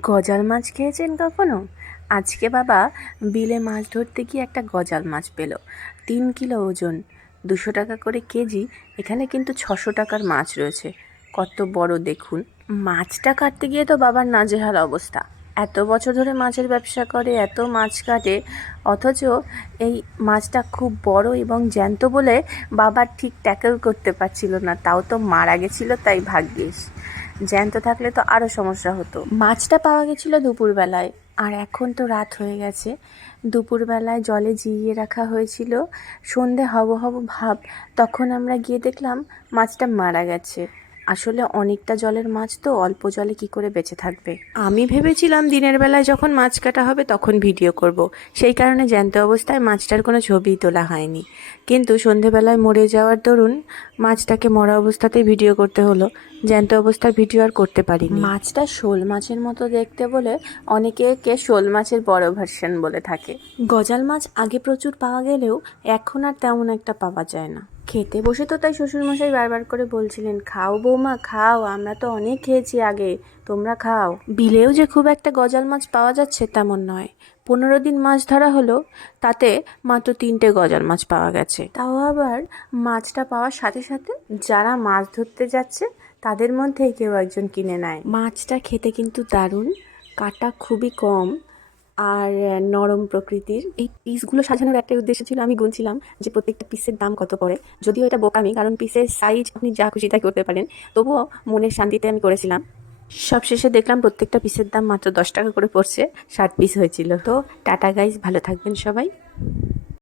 গজাল মাছ খেয়েছেন কখনো? আজকে বাবা বিলে মাছ ধরতে গিয়ে একটা গজাল মাছ পেল। তিন কিলো ওজন, দুশো টাকা করে কেজি, এখানে কিন্তু ছশো টাকার মাছ রয়েছে। কত বড় দেখুন। মাছটা কাটতে গিয়ে তো বাবার নাজেহাল অবস্থা। এত বছর ধরে মাছের ব্যবসা করে, এত মাছ কাটে, অথচ এই মাছটা খুব বড় এবং জ্যান্ত বলে বাবার ঠিক ট্যাকেল করতে পারছিল না। তাও তো মারা গেছিল তাই ভাগ্যিস। জ্যান্ত থাকলে তো আরও সমস্যা হতো। মাছটা পাওয়া গেছিল দুপুরবেলায়, আর এখন তো রাত হয়ে গেছে। দুপুরবেলায় জলে জিরিয়ে রাখা হয়েছিল, সন্ধে হব হব ভাব, তখন আমরা গিয়ে দেখলাম মাছটা মারা গেছে। আসলে অনেকটা জলের মাছ তো অল্প জলে কি করে বেঁচে থাকবে? আমি ভেবেছিলাম দিনের বেলায় যখন মাছ কাটা হবে তখন ভিডিও করব। সেই কারণে জ্যান্ত অবস্থায় মাছটার কোনো ছবিই তোলা হয়নি। কিন্তু সন্ধেবেলায় মরে যাওয়ার দরুন মাছটাকে মরা অবস্থাতেই ভিডিও করতে হলো। জ্যান্ত অবস্থায় ভিডিও আর করতে পারিনি। মাছটা শোল মাছের মতো দেখতে বলে অনেকে একে শোল মাছের বড় ভার্সন বলে থাকে। গজাল মাছ আগে প্রচুর পাওয়া গেলেও এখন আর তেমন একটা পাওয়া যায় না। খেতে বসে তো তাই শ্বশুরমশাই বারবার করে বলছিলেন, খাও বৌমা, খাও, আমরা তো অনেক খেয়েছি আগে, তোমরা খাও। বিলেও যে খুব একটা গজাল মাছ পাওয়া যাচ্ছে তেমন নয়। পনেরো দিন মাছ ধরা হলো, তাতে মাত্র তিনটে গজাল মাছ পাওয়া গেছে। তাও আবার মাছটা পাওয়ার সাথে সাথে যারা মাছ ধরতে যাচ্ছে, তাদের মধ্যেই কেউ একজন কিনে নেয়। মাছটা খেতে কিন্তু দারুণ, কাটা খুবই কম আর নরম প্রকৃতির। এই পিসগুলো সাজানোর একটাই উদ্দেশ্য ছিল, আমি গুনছিলাম যে প্রত্যেকটা পিসের দাম কত পড়ে। যদিও এটা বোকামি, কারণ পিসের সাইজ আপনি যা খুশি তাই করতে পারেন। তবুও মনের শান্তিতে আমি করেছিলাম। সবশেষে দেখলাম প্রত্যেকটা পিসের দাম মাত্র দশ টাকা করে পড়ছে, ষাট পিস হয়েছিল। তো টাটা গাইজ ভালো থাকবেন সবাই।